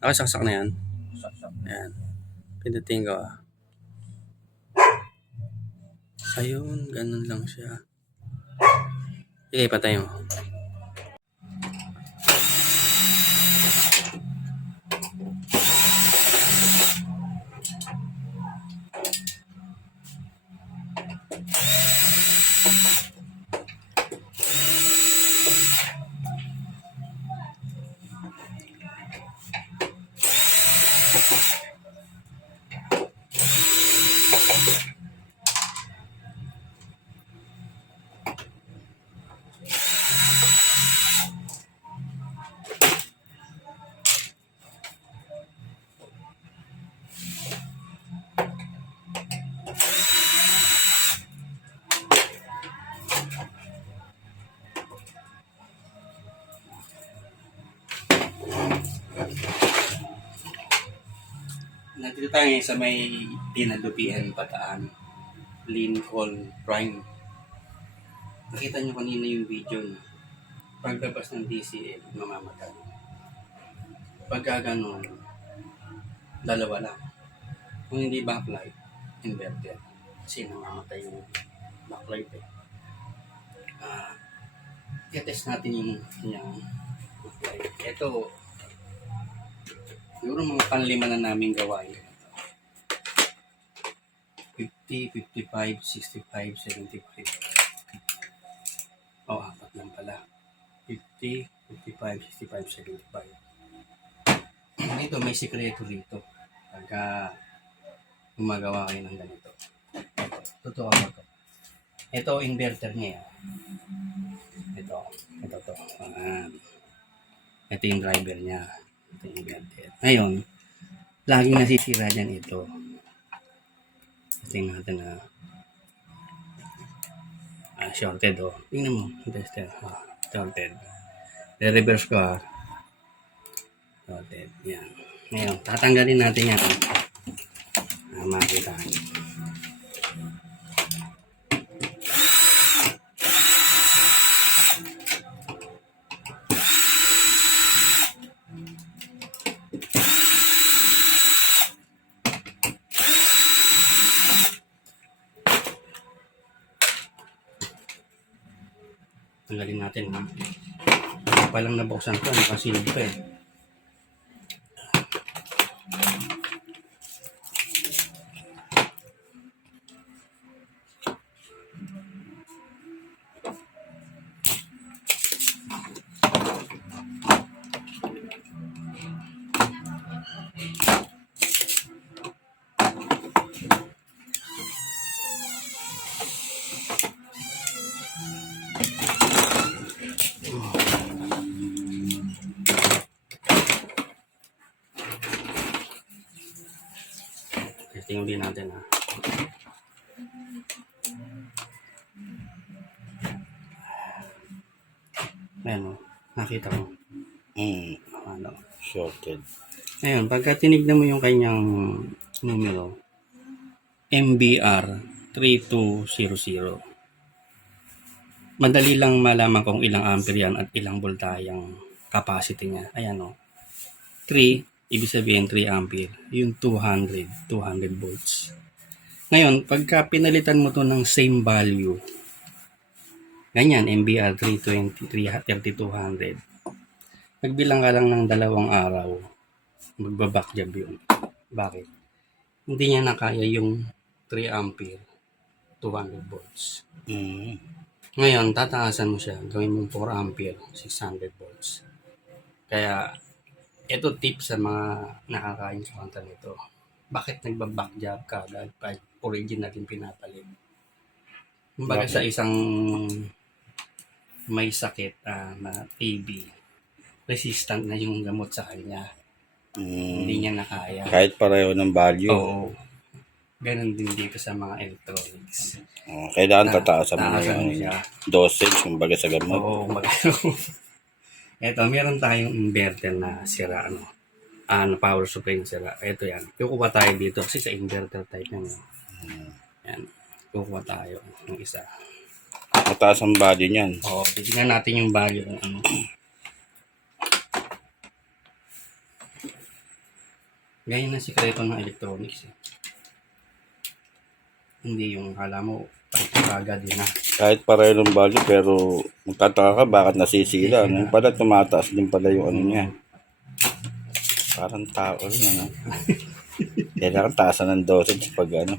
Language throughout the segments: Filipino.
Nakasaksak na yan. Saksak. Ayan. Pindutin ko ah. Ayun, ganun lang siya. Sige, patay mo. Nandito tayo sa may dinalupian pataan. Lincoln Prime. Nakita nyo kanina yung video na paglabas ng DCL, mamamatay. Pagka ganun, dalawa lang. Kung hindi backlight, inverter. Kasi namamatay yung backlight eh. Ah, i-test natin yung yung backlight. Ito, siguro mga panlima na namin gawain. 50, 55, 65, 75. Oh, apat lang pala. 50, 55, 65, 75. Dito, may sikreto rito. Pagka gumagawa kayo ng ganito. Totoo mo to. Ito, inverter niya. Ito. Ito to. Ayan. Ito yung driver niya. Ito yung inverter. Ngayon, laging nasisira dyan ito. Tingnan natin na ah, shorted oh. Tingnan mo. Tester. Ah, shorted. Re-reverse ko ah. Shorted. Yan. Ngayon, tatanggalin natin yan. Ah, makita nyo. Tanggalin natin ha. Palang nabuksan ko, nakasilid pa eh. Testing ulit natin ha. Ayan o. Nakita mo. Mm, Ano. shorted. Ngayon, pagka tinignan mo yung kanyang numero, MBR 3200. Madali lang malaman kung ilang ampere yan at ilang voltayang capacity niya. Ayan o. 3, ibig sabihin 3 ampere. Yung 200, 200 volts. Ngayon, pagka pinalitan mo to ng same value, ganyan, MBR 320, 3200, nagbilang ka lang ng dalawang araw, magbaback job yun. Bakit? Hindi niya nakaya yung 3 ampere, 200 volts. Mm, Ngayon, tataasan mo siya. Gawin mong 4 ampere, 600 volts. Kaya, ito tip sa mga nakakain sa kanta nito. Bakit nagbaback job ka dahil pa original yung pinapalit? Kumbaga sa isang may sakit ah, na TB, resistant na yung gamot sa kanya. Hindi mm, niya nakaya. kahit pareho ng value. Oo. Ganon din dito sa mga electronics. Oh, kailangan na taasan mo yung dosage, kumbaga sa gamot. Oo, magano. Ito, meron tayong inverter na sira, ano, ano, power supply na sira. Ito yan. Kukuha tayo dito kasi sa inverter type yan. Mm. Yan. Kukuha tayo ng isa. Mataas ang value niyan. Oo, titignan natin yung value ng ano. Ganyan ang sikreto ng electronics. Eh. Hindi yung kala mo, agad yun na. Kahit pareho ng value, pero magtataka ka bakit nasisira. Nung pala tumataas din pala yung ano niya. Parang tao rin, ano. Kailangan taasan ng dosage pag ano.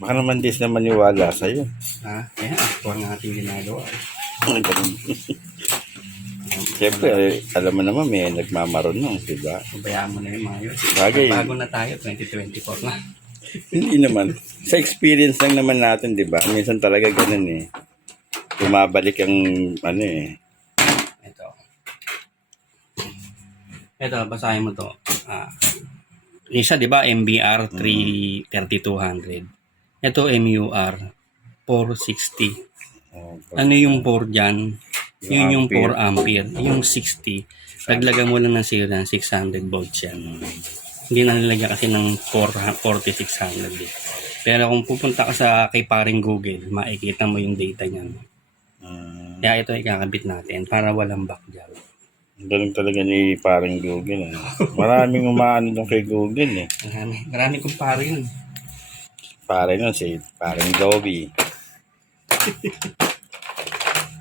Baka naman dis na maniwala sa'yo. Ha? Kaya, ako ang ating ginagawa. Ganun. Siyempre, eh, alam mo naman, may nagmamarunong, di ba? Pabayaan mo na yun. Bagay. Bago na tayo, 2024 na. Hindi naman. Sa experience lang naman natin, di ba? Minsan talaga ganun eh. Bumabalik ang, ano eh. Ito. Ito, basahin mo to. Ah, isa, di ba, MBR 33200. Ito, MUR 460. Oh, Ano yung 4 dyan? Yung Yun yung ampere. 4 ampere. Yung 60, daglagan mo lang ng zero yan, 600 volts yan. Hindi na nilagyan kasi ng 4, 4600 eh. Pero kung pupunta ka sa kay paring Google, makikita mo yung data niyan. Ah, Kaya ito ikakabit natin para walang backjab. ganun talaga ni parang Google. Eh. Maraming umaano doon kay Google eh. Marami, marami kong pare yun. Pare nun si parang Dobby.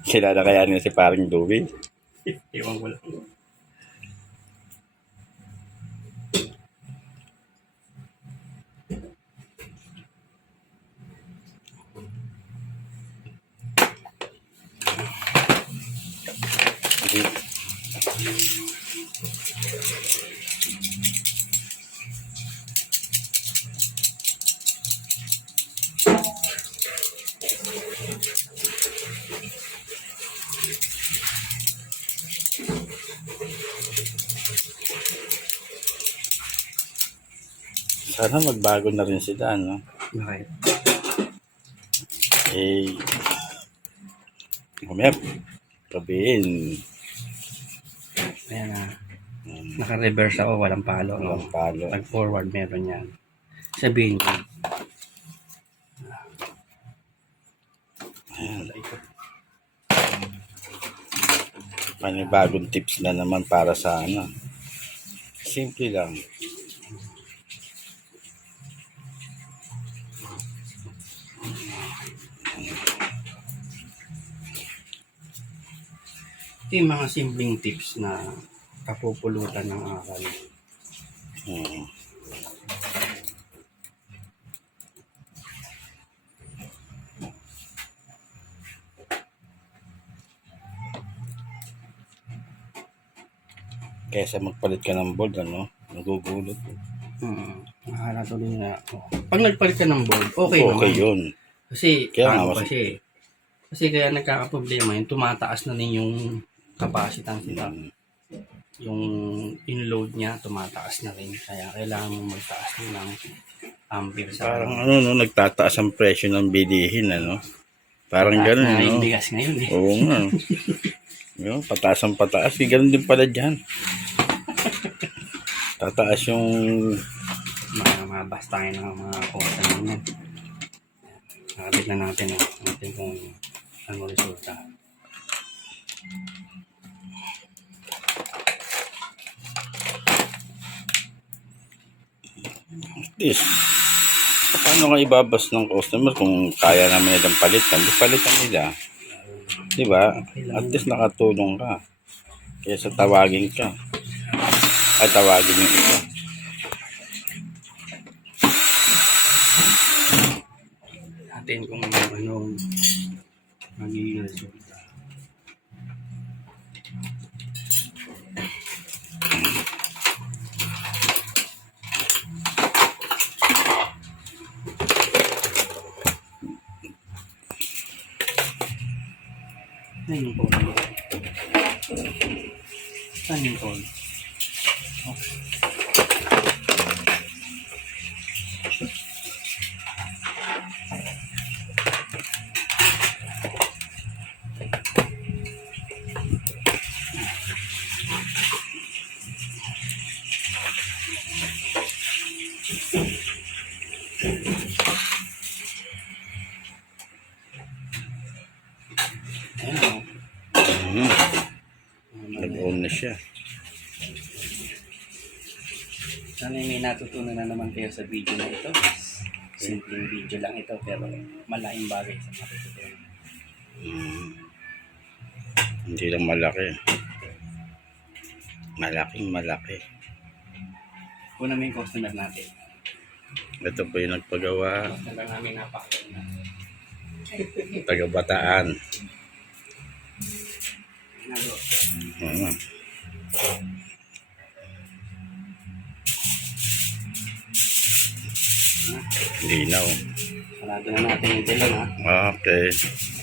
Kilala kaya niya si parang Dobby? Iwan ko lang. Sana magbago na rin sila, no? Bakit? Eh, kumaya, sabihin, Ayan na. Naka-reverse ako, walang palo. No? walang palo. Pag forward, meron yan. Sabihin ko. Wala ito. Panibagong tips na naman para sa ano. Simple lang. Ito yung mga simpleng tips na kapupulutan ng akal. Hmm. Kaysa magpalit ka ng board, ano? Nagugulot. Hmm. Nakala tuloy na. Pag nagpalit ka ng board, okay, Okay naman. yun. Kasi, Kaya mas- kasi, kasi kaya nagkakaproblema yun, tumataas na din yung capacitance nila. Hmm. Yung in-load niya, tumataas na rin. Kaya kailangan mo magtaas din ng ampere sa Parang ano, no? Nagtataas ang presyo ng bilihin, ano? Parang Taas ganun, na no? yung bigas ngayon eh. Oo nga. Yung pataas ang pataas. Eh, ganun din pala dyan. Tataas yung Mga mabas tayo ng mga kota naman. Nakabit na natin oh. natin kung ano resulta. this. Paano ka ibabas ng customer kung kaya naman nilang palitan? Di palitan nila. Di ba? At least nakatulong ka. Kaya sa tawagin ka. Ay, tawagin yung iba. Natin kung ano magiging resulta. Saan yung phone? Ayan o. Hmm. Na siya. Sana may natutunan na naman kayo sa video na ito. Simpleng video lang ito pero malaking bagay sa matututunan. Hmm. Hindi lang malaki. Malaking malaki. Una may customer natin. Ito po yung nagpagawa. Customer namin napakaganda. Taga Bataan. Nalo. Hmm. Linaw. Sarado na natin yung telon ha. Okay.